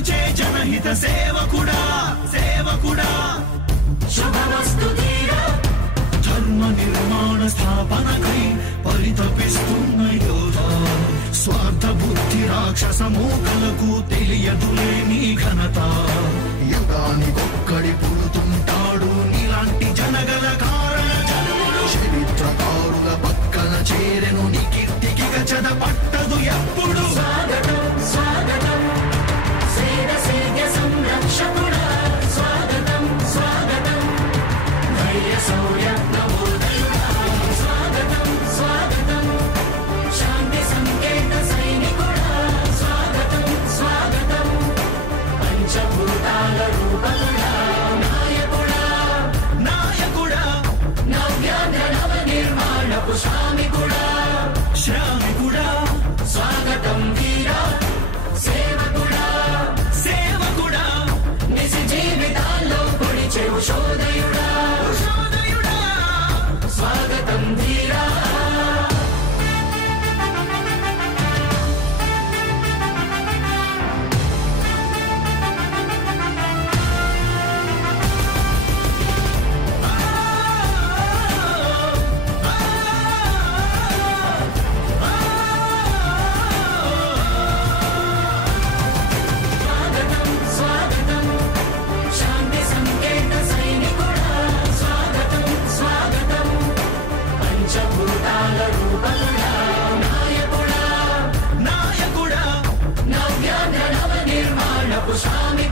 నడిచే జనహిత సేవకుడా సేవకుడా శుభమస్తు ధీరా ధర్మ నిర్మాణ స్థాపనకై పరితపిస్తున్న యోధ స్వార్థ బుద్ధి రాక్షస మూకలకు తెలియదులే నీ ఘనత యుగానికొక్కడి పుడుతుంటాడు నీలాంటి జనగల కారణ జనుడు చరిత్రకారుల పక్కన చేరెను నీ కీర్తికి గచద పట్టదు ఎప్పుడు స్వాగతం స్వాగతం సేన సేద్య సంరక్షకుడా స్వాగతం స్వాగతం ధైర్య శౌర్య నవోదయుడా స్వాగతం స్వాగతం శాంతి సంకేత సైనికుడా స్వాగతం స్వాగతం పంచభూతాల రూపకుడా నాయకుడా నాయకుడా నవ్యాంధ్ర నవ నిర్మాణపు శ్రామికుడా శ్రామికుడా స్వాగతం వీరా సేవకుడా సేవకుడా నిజ జీవితాల్లో పొడిచే ఉషోదయుడా ఉషోదయుడా స్వాగతం ధీరా స్వాగతం స్వాగతం శాంతి సంకేత సైనికుడా స్వాగతం స్వాగతం పంచభూతాల రూపకుడా నాయకుడా నాయకుడా నవ్యాంధ్ర నవ నిర్మాణపు శ్రామికుడా